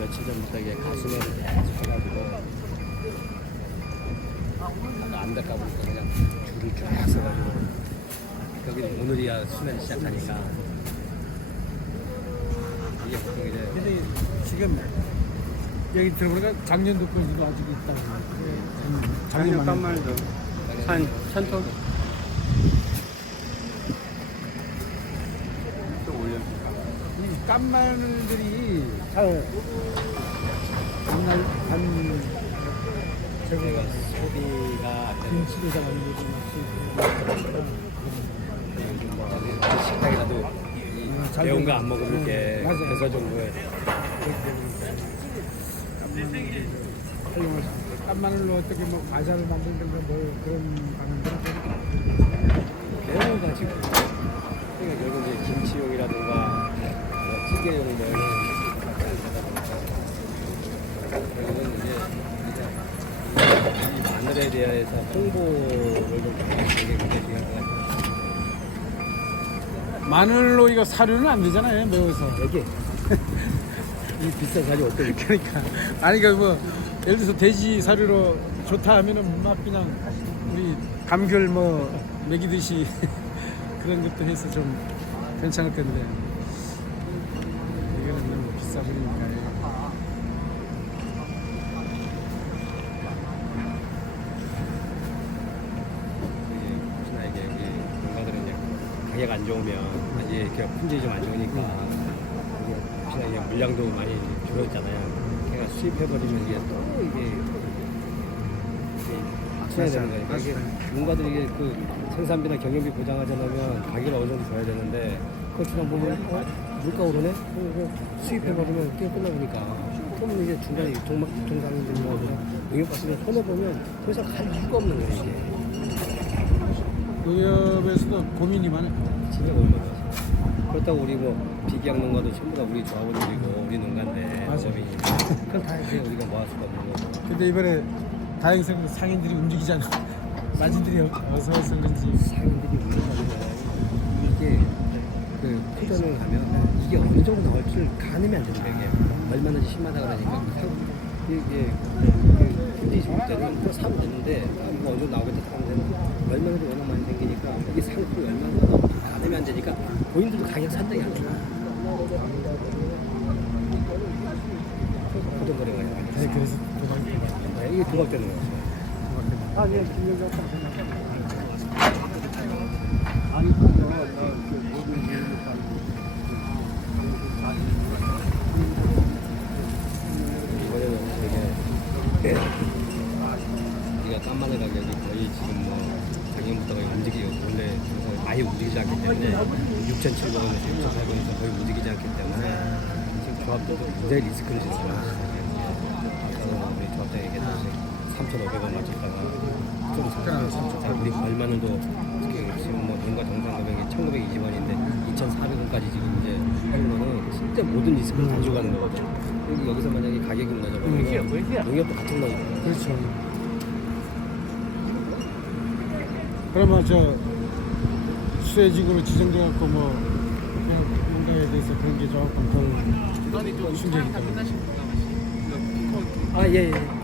며칠 전부터 이게 가슴에 계속 해가지고 안 닦아 보니까 그냥 줄을 쫙 서가지고 여기 오늘이야 수면 시작하니까. 이게 보통 이제 근데 지금 여기 들어보니까 작년도 까지도 아직 있다고. 작년 깜말도. 한 천톤 또 올려줄까? 이 깐 마늘들이 잘 옛날 한 저기 저희가 소비가 김치를 잘 요즘 뭐 어디 식당이라도 이잘 매운 거 된- 안 먹으면 음, 이렇게 맞아요. 대사 정도에 수 있어요. 깐마늘로 어떻게 뭐 과자를 만든다든가 뭐 그런 방법들은 매운 거 가지고 그러니까 결국 이제 김치용이라든가 뭐 이런 결국은 이제 이 마늘에 대해서 홍보를 좀 하는 게 굉장히 중요한 것 같아요. 마늘로 이거 사료는 안 되잖아요 매워서. 여기 이 비싼 사료 어떻게 그러니까. 아니 그뭐 예를 들어서 돼지 사료로 좋다 하면은 막 그냥 우리 감귤 뭐 먹이듯이 그런 것도 해서 좀 괜찮을 건데 버리니까 이게 혹시나 이게 우리 농가들은 이제 가격 안 좋으면 이제 이렇게 품질이 좀 안 좋으니까 이게 혹시나 이게 물량도 많이 줄어있잖아요. 걔가 수입해버리면 이게 또 이게 맞춰야 되는 거니까 이게 농가들이 이게 그 생산비나 경영비 보장하지 않으면 가격을 어느 정도 줘야 되는데 주다 보면 어? 물가 오르네? 어, 이거 수입해 버리면 게임 끝나버리니까. 그러면 이제 중간에 유통, 유통상인들 뭐거 손해보면 더 이상 갈 이유가 없는 거예요 이게. 농협에서도 고민이 많아요 진짜 고민이죠. 그렇다고 우리 뭐 비기약 농가도 전부 다 우리 조합원들이고 우리 농가인데 맞아. 농업이. 그건 다 이제 우리가 모을 수가 없는 거고 근데 이번에 다행스럽게 상인들이 움직이잖아. 마진들이 어서 어서 그런지. 상인들이 우리가 이게 그 포전을 가면 어느 정도 나올 줄 가늠이 안 되는 거예요 이게 얼마나 심하다 그러니까 그 상- 이게 그 굳이 좋을 때는 또 사면 되는데 아, 이거 어느 정도 나오겠다 하면 되는데 얼마나 워낙 많이 생기니까 이게 상품이 얼마나 가늠이 안 되니까 본인들도 가격 산정이 안 돼요. 포전거래가 아니 그래서 도망 네, 이게 도박되는 거죠. 아니 김영자 아니 그거 나그 모든 기능을 다 이번에는 되게 우리가 딴마늘 가격이 거의 지금 뭐 작년부터 거의 움직이고 원래 아예 움직이지 않기 때문에 6,700원에서 6,800원에서 거의 움직이지 않기 때문에 지금 조합들도 굉장히 리스크를 지는 거예요. 아까 우리 조합장 얘기했듯이 3,500원 맞췄다가 좀 자, 우리 얼마는 더 특히 지금 뭐 농가 정상 금액이 1,920원인데 2,400원까지 지금 이제 하면은 진짜 모든 리스크를 다 주고가는 거거든요. 여기 여기서 만약에 가격이 무너져버리면 농협도 같은 거니까. 그렇죠 그러면 저 수혜직으로 지정돼 갖고 뭐 그냥 뭔가에 대해서 그런 게 조금 덜 충격이 있다 아, 예, 예.